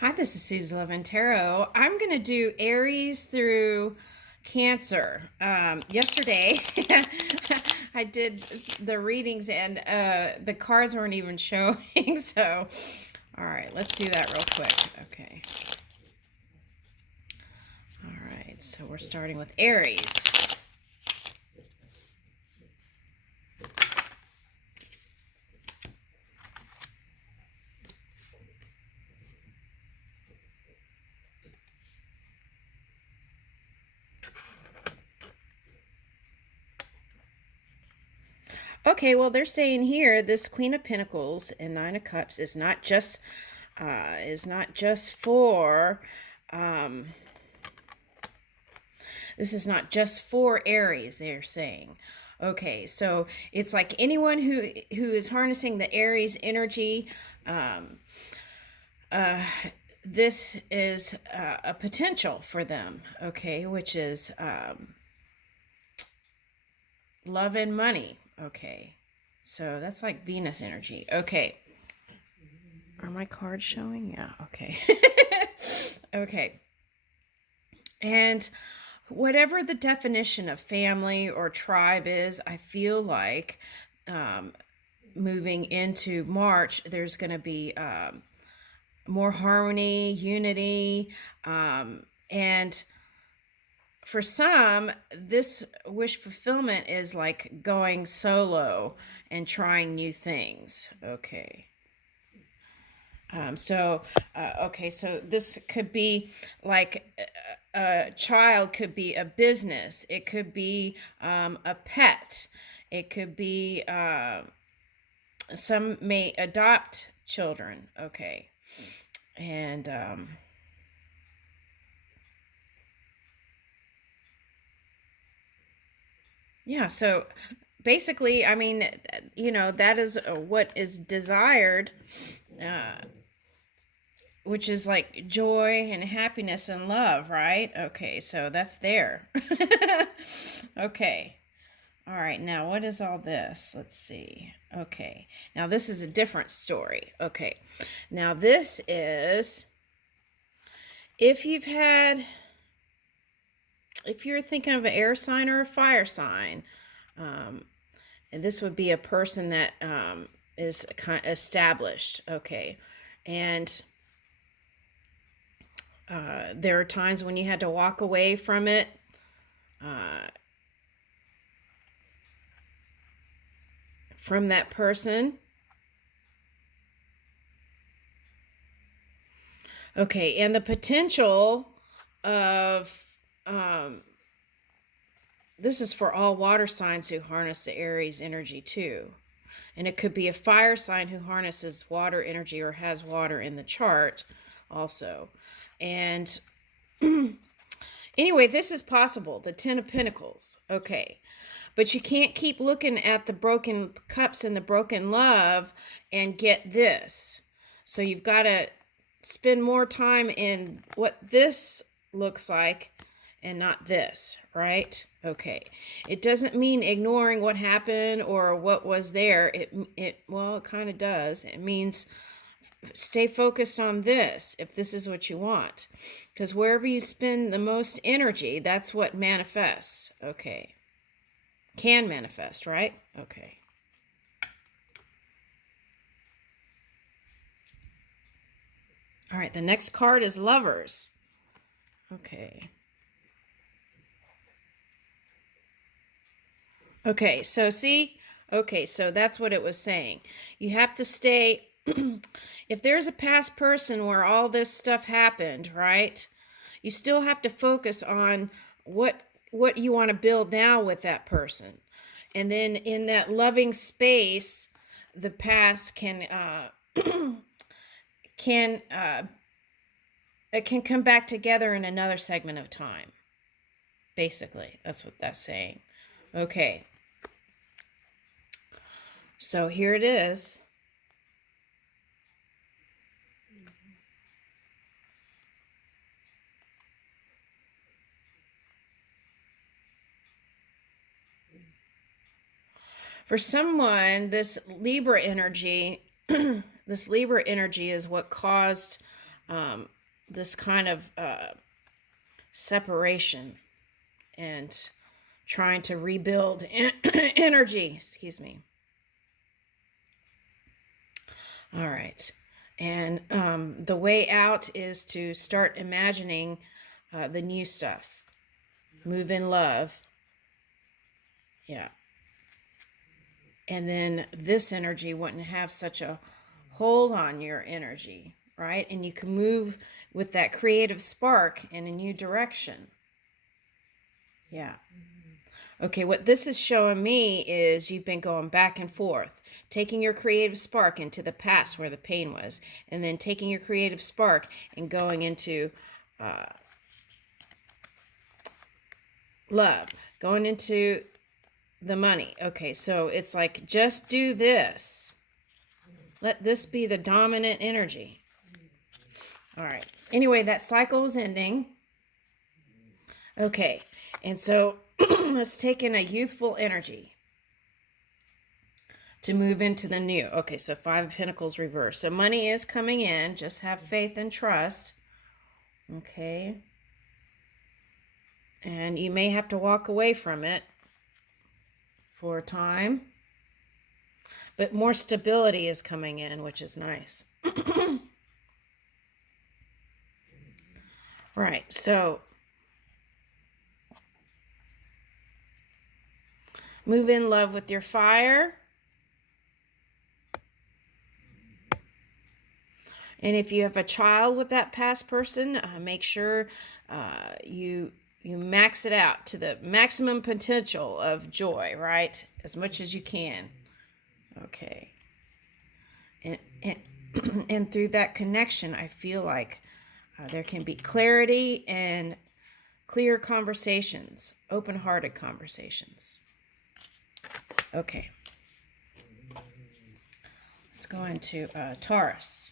Hi, this is Susan Love and Tarot. I'm going to do Aries through Cancer. Yesterday, I did the readings and the cards weren't even showing. So, all right, let's do that real quick. Okay. All right, so we're starting with Aries. Okay, well, they're saying here this Queen of Pentacles and Nine of Cups is not just for um, this is not just for Aries, they're saying. Okay, so it's like anyone who is harnessing the Aries energy. Um, uh, this is a potential for them. Okay, which is love and money. Okay, so that's like Venus energy. Okay, are my cards showing? Yeah. Okay. Okay, and whatever the definition of family or tribe is, I feel like um, moving into March, there's going to be more harmony, unity, and for some, this wish fulfillment is like going solo and trying new things. Okay. Okay, so this could be like a child, could be a business, it could be a pet, it could be some may adopt children. Okay, and yeah, so basically, I mean, that is what is desired. Uh, which is like joy and happiness and love, right? Okay, so that's there. Okay. All right, now what is all this? Let's see. Okay, now this is a different story. Okay, now this is if you've had, if you're thinking of an air sign or a fire sign, and this would be a person that is kind of established. Okay, and there are times when you had to walk away from it. Uh, from that person. Okay, and the potential of this is for all water signs who harness the Aries energy too. And it could be a fire sign who harnesses water energy or has water in the chart also. And anyway, this is possible. The Ten of Pentacles. Okay. But you can't keep looking at the broken cups and the broken love and get this. So you've got to spend more time in what this looks like and not this, right? Okay. It doesn't mean ignoring what happened or what was there. It well, it kind of does. It means stay focused on this if this is what you want. Because wherever you spend the most energy, that's what manifests. Okay. Can manifest, right? Okay. All right, the next card is Lovers. Okay. Okay, so see? Okay, so that's what it was saying. You have to stay, if there's a past person where all this stuff happened, right? You still have to focus on what you want to build now with that person. And then in that loving space, the past can it can come back together in another segment of time. Basically, that's what that's saying. Okay. So here it is. For someone, this Libra energy, this Libra energy is what caused this kind of separation and trying to rebuild energy. Excuse me. All right. And the way out is to start imagining the new stuff. Move in love. Yeah. And then this energy wouldn't have such a hold on your energy, right? And you can move with that creative spark in a new direction. Yeah. Okay, what this is showing me is you've been going back and forth, taking your creative spark into the past where the pain was, and then taking your creative spark and going into love, going into the money. Okay, so it's like, just do this. Let this be the dominant energy. All right. Anyway, that cycle is ending. Okay, and so let's take in a youthful energy to move into the new. Okay, so 5 of Pentacles reversed. So money is coming in. Just have faith and trust. Okay. And you may have to walk away from it for a time. But more stability is coming in, which is nice. Right, so move in love with your fire. And if you have a child with that past person, make sure you max it out to the maximum potential of joy, right? As much as you can. Okay. And through that connection, I feel like there can be clarity and clear conversations, open-hearted conversations. Okay. Let's go into Taurus.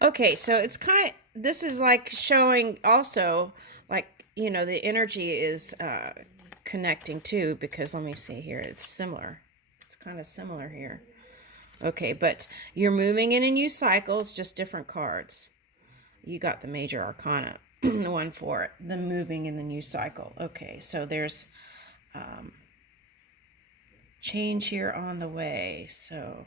Okay, so it's kind of, this is like showing also, like, you know, the energy is connecting too, because let me see here, it's similar. It's kind of similar here. Okay, but you're moving in a new cycle. It's just different cards. You got the major arcana, the one for it, the moving in the new cycle. Okay, so there's change here on the way. So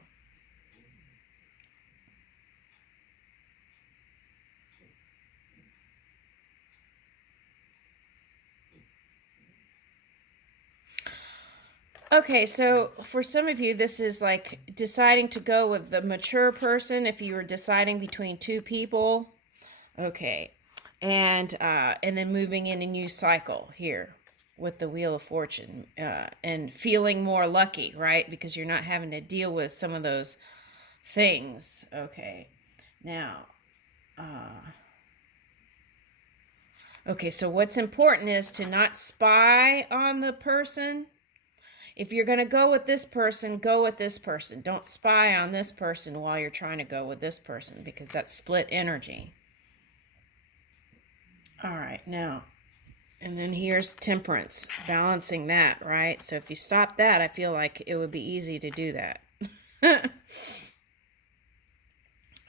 okay, so for some of you, this is like deciding to go with the mature person if you were deciding between 2 people. Okay, and then moving in a new cycle here with the Wheel of Fortune and feeling more lucky, right? Because you're not having to deal with some of those things. Okay, now, okay, so what's important is to not spy on the person. If you're going to go with this person, go with this person. Don't spy on this person while you're trying to go with this person, because that's split energy. All right, now, and then here's Temperance, balancing that, right? So if you stop that, I feel like it would be easy to do that.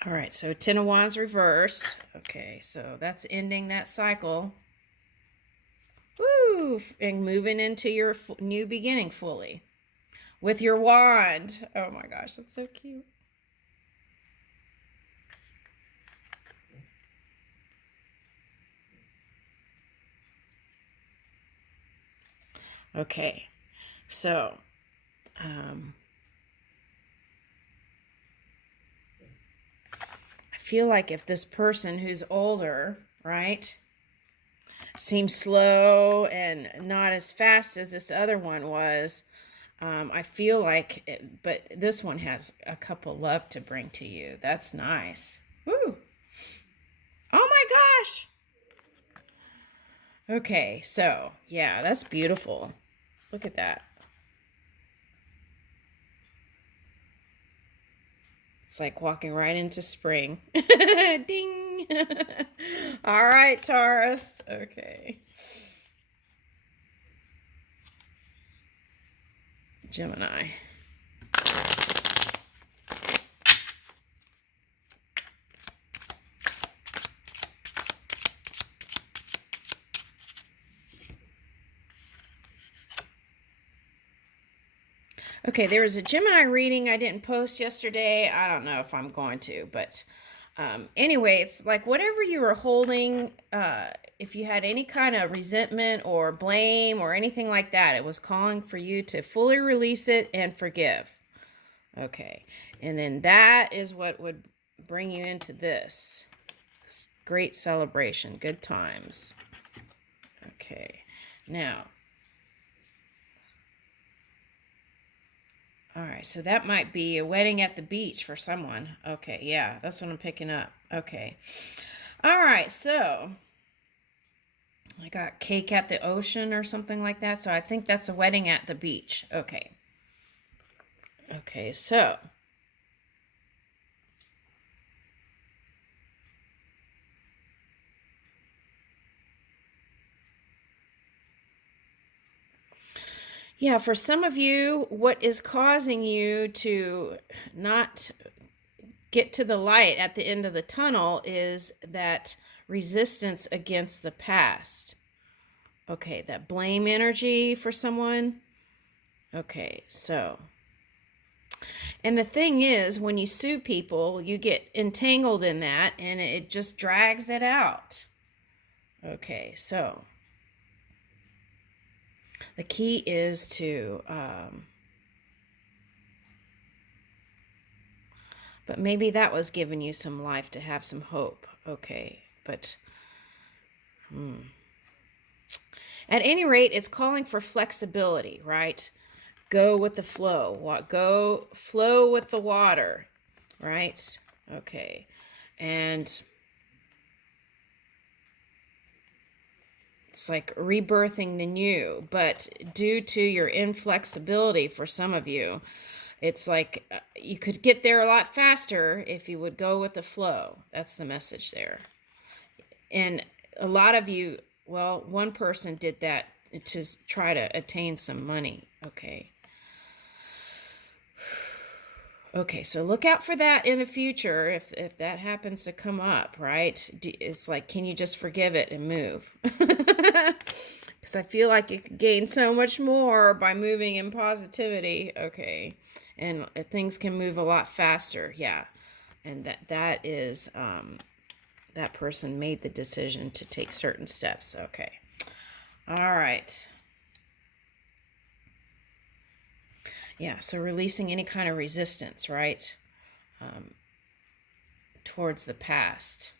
All right, so 10 of Wands reversed. Okay, so that's ending that cycle. Woo! And moving into your new beginning fully with your wand. Oh my gosh, that's so cute. Okay, so I feel like if this person who's older, right, seems slow and not as fast as this other one was, I feel like it, but this one has a couple love to bring to you. That's nice. Woo! Oh my gosh! Okay, so yeah, that's beautiful. Look at that. It's like walking right into spring. Ding. All right, Taurus. Okay. Gemini. Okay, there was a Gemini reading I didn't post yesterday. I don't know if I'm going to, but anyway, it's like whatever you were holding, if you had any kind of resentment or blame or anything like that, it was calling for you to fully release it and forgive. Okay, and then that is what would bring you into this great celebration, good times. Okay, now. All right, so that might be a wedding at the beach for someone. Okay, yeah, that's what I'm picking up. Okay. All right, so I got cake at the ocean or something like that. So I think that's a wedding at the beach. Okay. Okay, so yeah, for some of you, what is causing you to not get to the light at the end of the tunnel is that resistance against the past. Okay, that blame energy for someone. Okay, so. And the thing is, when you sue people, you get entangled in that and it just drags it out. Okay, so the key is to, but maybe that was giving you some life to have some hope. Okay, but at any rate, it's calling for flexibility, right? Go with the flow. Go flow with the water, right? Okay, and it's like rebirthing the new, but due to your inflexibility for some of you, it's like you could get there a lot faster if you would go with the flow. That's the message there. And a lot of you, well, one person did that to try to attain some money. Okay. Okay, so look out for that in the future if that happens to come up, right? It's like, can you just forgive it and move? Because I feel like you could gain so much more by moving in positivity. Okay, and things can move a lot faster. Yeah, and that is that person made the decision to take certain steps. Okay, all right. Yeah, so releasing any kind of resistance, right, towards the past.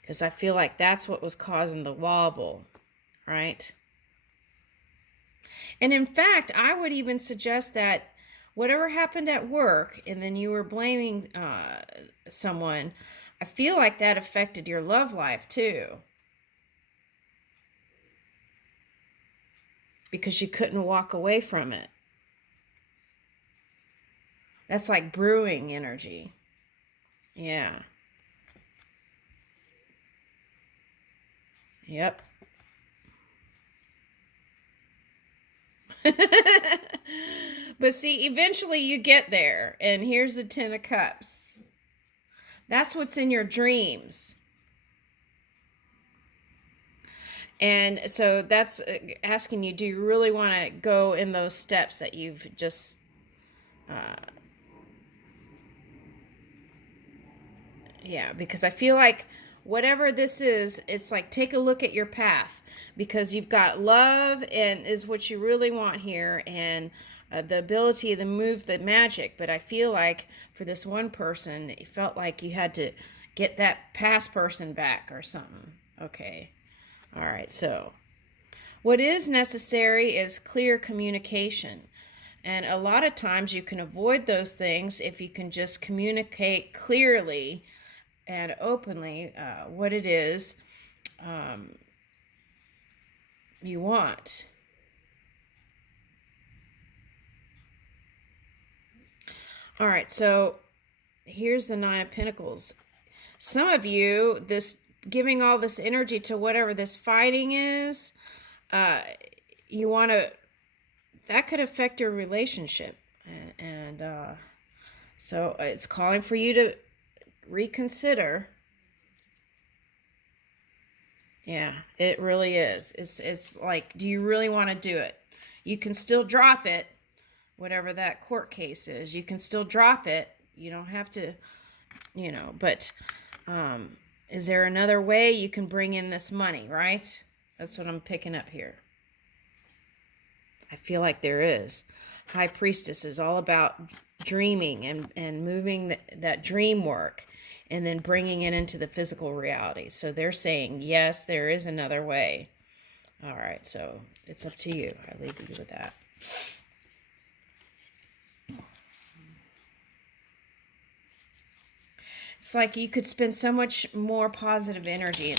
Because I feel like that's what was causing the wobble, right? And in fact, I would even suggest that whatever happened at work and then you were blaming someone, I feel like that affected your love life too. Because you couldn't walk away from it. That's like brewing energy. Yeah. Yep. But see, eventually you get there. And here's the 10 of Cups. That's what's in your dreams. And so that's asking you, do you really want to go in those steps that you've just yeah, because I feel like whatever this is, it's like take a look at your path, because you've got love and is what you really want here, and the ability to move the magic. But I feel like for this one person, it felt like you had to get that past person back or something. Okay. All right. So what is necessary is clear communication. And a lot of times you can avoid those things if you can just communicate clearly and openly what it is you want. All right, so here's the Nine of Pentacles. Some of you, this giving all this energy to whatever this fighting is, you want to, that could affect your relationship. And so it's calling for you to reconsider. Yeah, it really is. It's like, do you really want to do it? You can still drop it, whatever that court case is. You can still drop it. You don't have to, but is there another way you can bring in this money, right? That's what I'm picking up here. I feel like there is. High Priestess is all about dreaming and moving that dream work and then bringing it into the physical reality. So they're saying, yes, there is another way. All right, so it's up to you. I leave you with that. It's like you could spend so much more positive energy in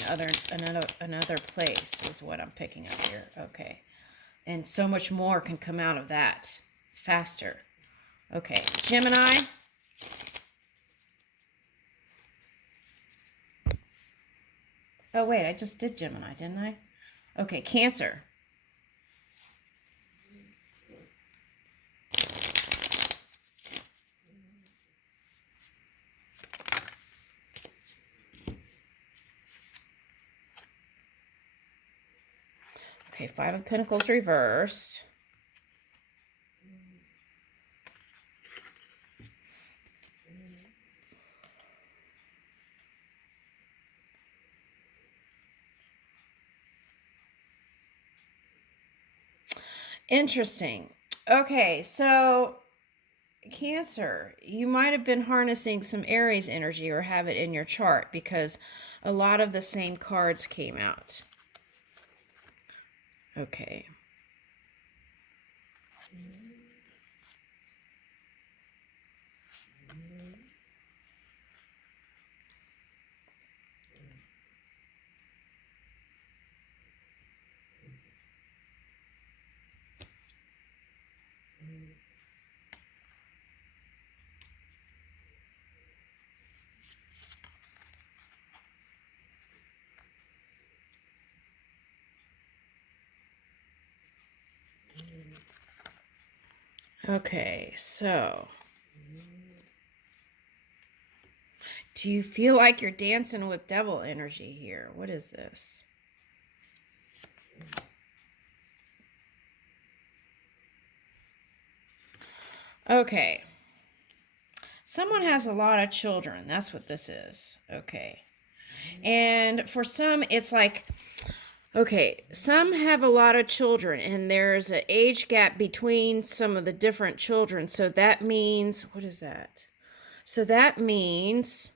another place is what I'm picking up here. Okay. And so much more can come out of that faster. Okay, Gemini. Oh, wait, I just did Gemini, didn't I? Okay, Cancer. Okay, Five of Pentacles reversed. Interesting. Okay, so Cancer, you might have been harnessing some Aries energy or have it in your chart because a lot of the same cards came out. Okay. Okay, so do you feel like you're dancing with devil energy here? What is this? Okay. Someone has a lot of children. That's what this is. Okay. And for some, it's like, okay, some have a lot of children, and there's an age gap between some of the different children. So that means, what is that? So that means,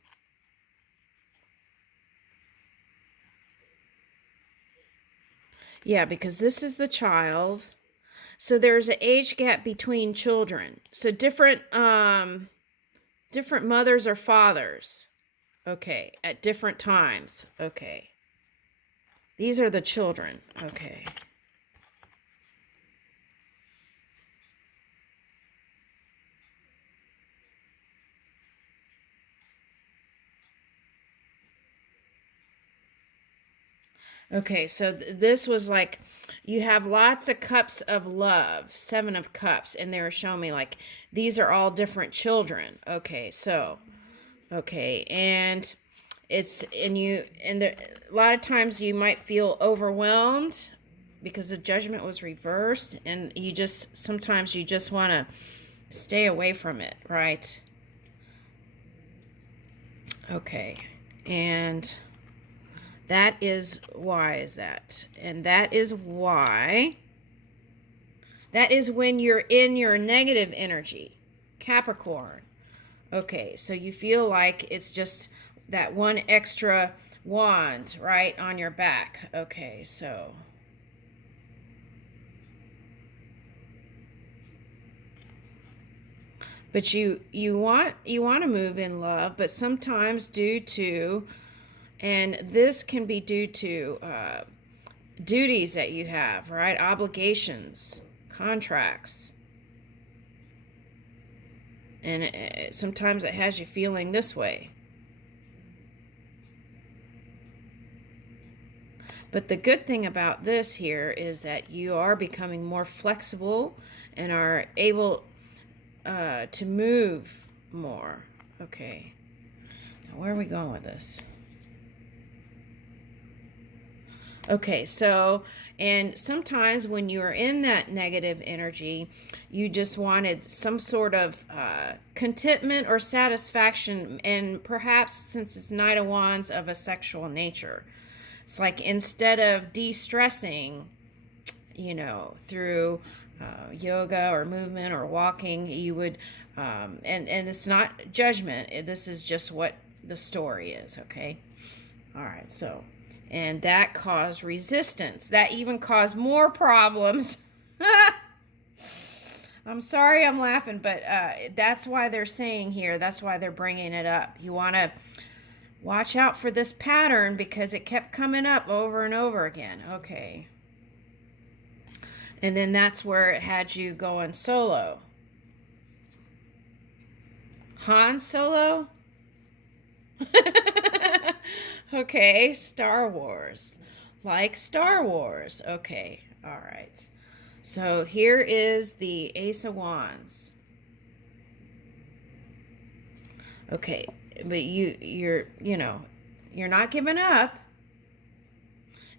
yeah, because this is the child. So there's an age gap between children. So different mothers or fathers. Okay, at different times. Okay. These are the children. Okay. Okay, so this was like, you have lots of cups of love, 7 of cups, and they were showing me like, these are all different children. Okay, so, okay, and a lot of times you might feel overwhelmed because the Judgment was reversed, and sometimes you just want to stay away from it, right? Okay, and that is why is that? And that is why. That is when you're in your negative energy, Capricorn. Okay, so you feel like it's just that one extra wand, right, on your back. Okay, so. But you want to move in love, but sometimes due to, and this can be due to duties that you have, right? Obligations, contracts. And sometimes it has you feeling this way. But the good thing about this here is that you are becoming more flexible and are able to move more. Okay. Now, where are we going with this? Okay, so, and sometimes when you're in that negative energy, you just wanted some sort of contentment or satisfaction, and perhaps, since it's Knight of Wands, of a sexual nature. It's like instead of de-stressing, through yoga or movement or walking, you would, and it's not judgment, this is just what the story is, okay? All right, so, and that caused resistance. That even caused more problems. I'm sorry I'm laughing, but that's why they're saying here, that's why they're bringing it up. You want to watch out for this pattern because it kept coming up over and over again. Okay. And then that's where it had you going solo. Han Solo? Okay, Star Wars. Like Star Wars. Okay, all right. So here is the Ace of Wands. Okay, but you're not giving up,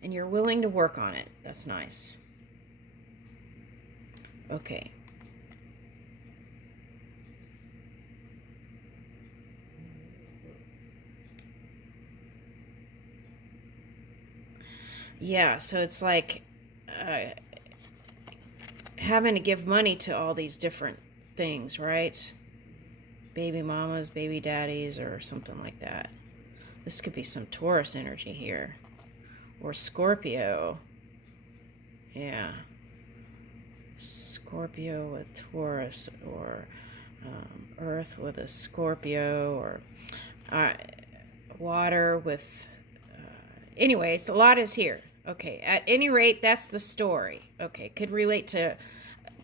and you're willing to work on it. That's nice. Okay. Yeah, so it's like having to give money to all these different things, right? Baby mamas, baby daddies, or something like that. This could be some Taurus energy here. Or Scorpio. Yeah. Scorpio with Taurus, or Earth with a Scorpio, or water with... anyways, a lot is here. Okay, at any rate, that's the story. Okay, could relate to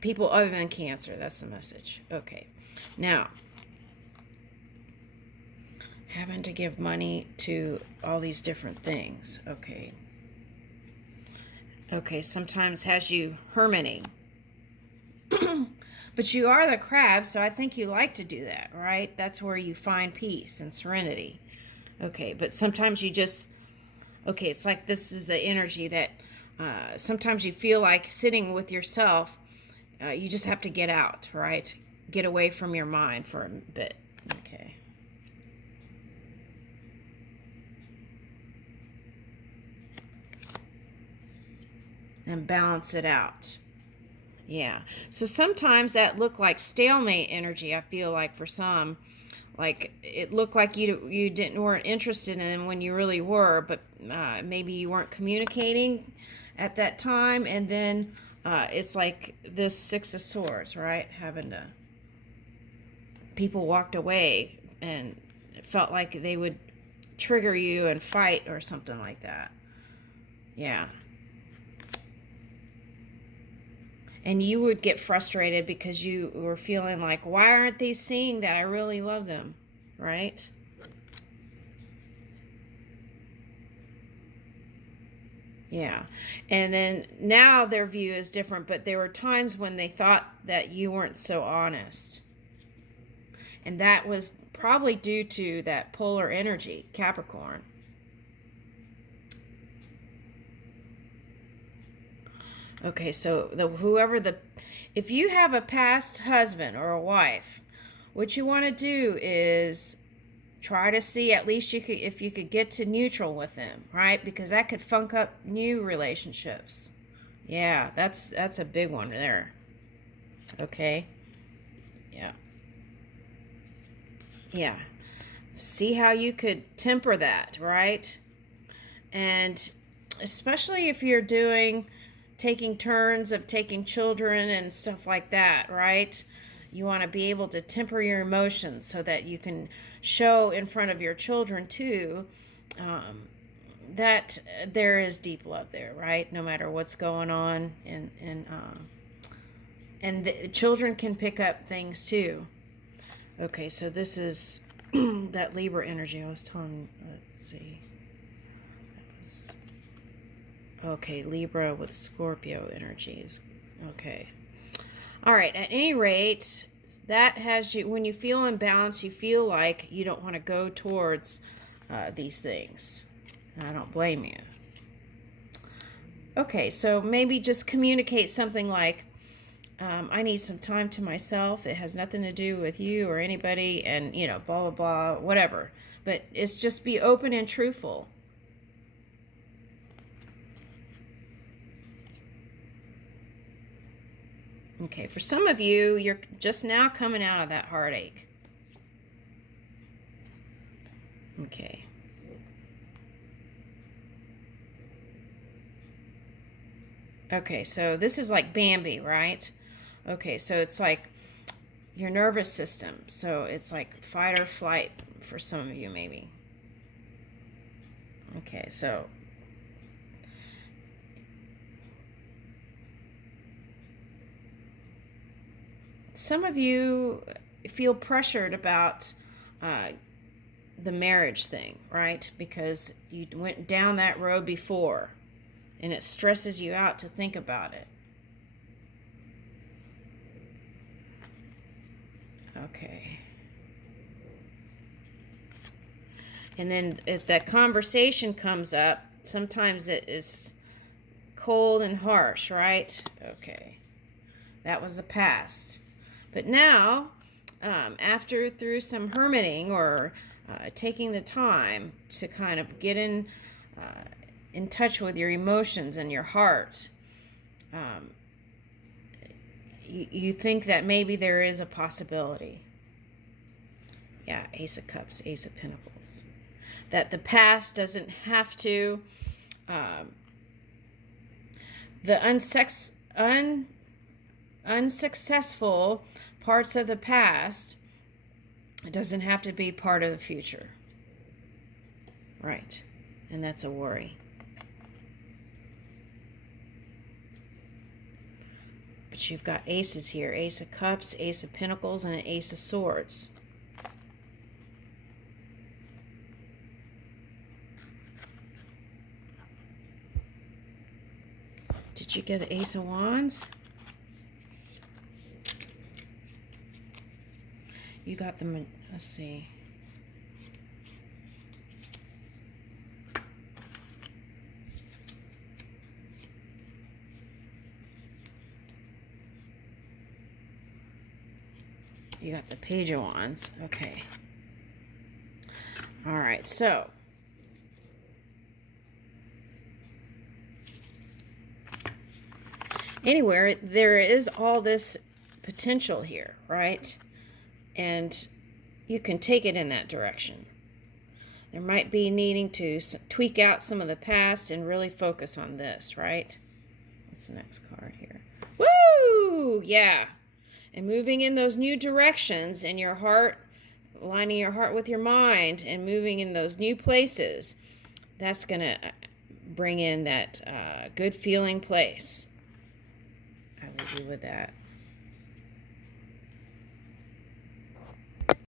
people other than Cancer. That's the message. Okay, now, having to give money to all these different things. Okay. Okay, sometimes has you hermiting. But you are the crab, so I think you like to do that, right? That's where you find peace and serenity. Okay, but sometimes you just... Okay, it's like this is the energy that sometimes you feel like sitting with yourself. You just have to get out, right? Get away from your mind for a bit. Okay. And balance it out. Yeah. So sometimes that looked like stalemate energy, I feel like, for some. Like it looked like you weren't interested in when you really were, but maybe you weren't communicating at that time, and then it's like this Six of Swords, right? People walked away and it felt like they would trigger you and fight or something like that. Yeah. And you would get frustrated because you were feeling like, why aren't they seeing that I really love them, right? Yeah. And then now their view is different, but there were times when they thought that you weren't so honest. And that was probably due to that polar energy, Capricorn. Okay, so if you have a past husband or a wife, what you want to do is try to see at least if you could get to neutral with them, right? Because that could funk up new relationships. Yeah, that's a big one there. Okay. Yeah. Yeah. See how you could temper that, right? And especially if you're taking turns of taking children and stuff like that, right? You want to be able to temper your emotions so that you can show in front of your children too that there is deep love there, right? No matter what's going on, and the children can pick up things too. Okay, so this is that Libra energy I was telling. Let's see. That was okay. Libra with Scorpio energies. Okay. All right. At any rate, that has you. When you feel imbalanced, you feel like you don't want to go towards these things. I don't blame you. Okay, so maybe just communicate something like, I need some time to myself. It has nothing to do with you or anybody, and, you know, blah, blah, blah, whatever. But it's just be open and truthful. Okay, for some of you, you're just now coming out of that heartache. Okay. Okay, so this is like Bambi, right? Okay, so it's like your nervous system. So it's like fight or flight for some of you, maybe. Okay, so some of you feel pressured about the marriage thing, right? Because you went down that road before and it stresses you out to think about it. Okay. And then if that conversation comes up, sometimes it is cold and harsh, right? Okay. That was the past. But now, after through some hermiting or taking the time to kind of get in touch with your emotions and your heart, you think that maybe there is a possibility. Yeah, Ace of Cups, Ace of Pentacles. That the past doesn't have to, the unsuccessful parts of the past, it doesn't have to be part of the future. Right. And that's a worry. But you've got aces here. Ace of Cups, Ace of Pentacles, and an Ace of Swords. Did you get an Ace of Wands? You got the, let's see. You got the Page of Wands. Okay. All right, so anywhere, there is all this potential here, right? And you can take it in that direction. There might be needing to tweak out some of the past and really focus on this, right? What's the next card here? Woo! Yeah. And moving in those new directions in your heart, aligning your heart with your mind and moving in those new places, that's going to bring in that good feeling place. I will do with that.